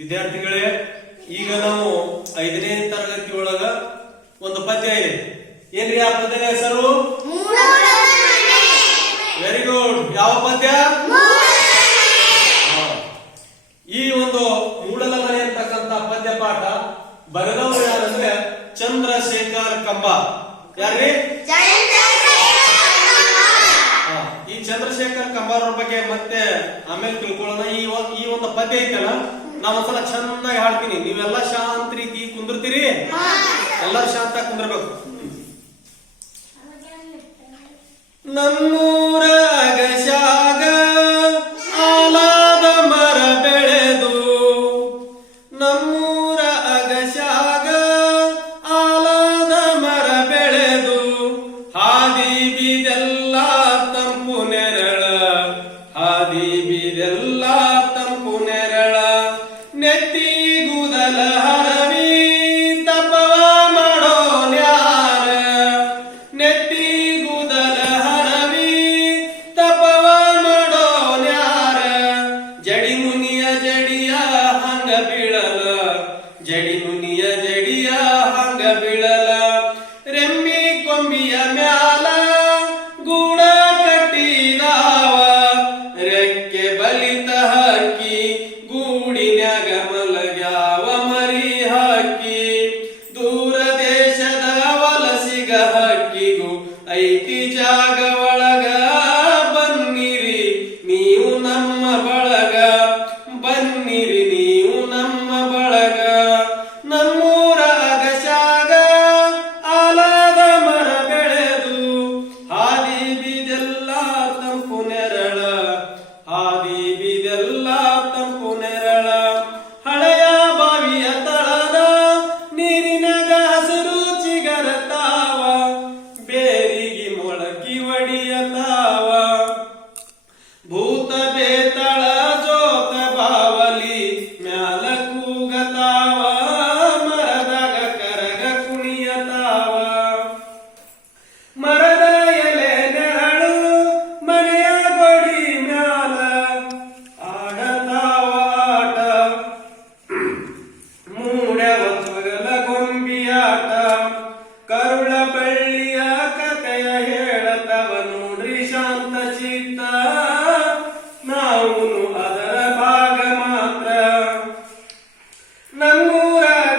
ವಿದ್ಯಾರ್ಥಿಗಳೇ, ಈಗ ನಾವು ಐದನೇ ತರಗತಿ ಒಳಗ ಒಂದು ಪದ್ಯ ಇದೆ. ಏನ್ರಿ ಆ ಪದ್ಯದ ಹೆಸರು? ವೆರಿ ಗುಡ್ ಯಾವ ಪದ್ಯ. ಈ ಒಂದು ಮೂಡಲ ಮನೆ ಅಂತಕ್ಕಂತ ಪದ್ಯ ಪಾಠ ಬರೆದವರು ಯಾರಂದ್ರೆ ಚಂದ್ರಶೇಖರ್ ಕಂಬ. ಯಾರ್ರಿ? ಈ ಚಂದ್ರಶೇಖರ್ ಕಂಬಾರ್ ಬಗ್ಗೆ ಮತ್ತೆ ಆಮೇಲೆ ತಿಳ್ಕೊಳ್ಳೋಣ. ಈ ಒಂದು ಪದ್ಯ ಐತಲ್ಲ? ನಾ ಒಂದ್ಸಲ ಚೆನ್ನಾಗಿ ಹಾಡ್ತೀನಿ. ನೀವೆಲ್ಲ ಶಾಂತ ರೀತಿ ಕುಂದಿರ್ತೀರಿ? ಎಲ್ಲರೂ ಶಾಂತ ಕುಂದಿರ್ಬೇಕು. ನಮ್ಮೂರ ಜಡಿಯ ಹಂಗ ಬೀಳಲ ಜಡಿ ಮುನಿಯ ಜಡಿಯ ಹಂಗ ಬೀಳಲ. ಕರುಳ ಬಳ್ಳಿಯ ಕಥೆಯ ಹೇಳತವ ನೋಡ್ರಿ ಶಾಂತ ಚಿತ್ತ. ನಾವು ಅದರ ಭಾಗ ಮಾತ್ರ. ನಮ್ಮೂರಾಗ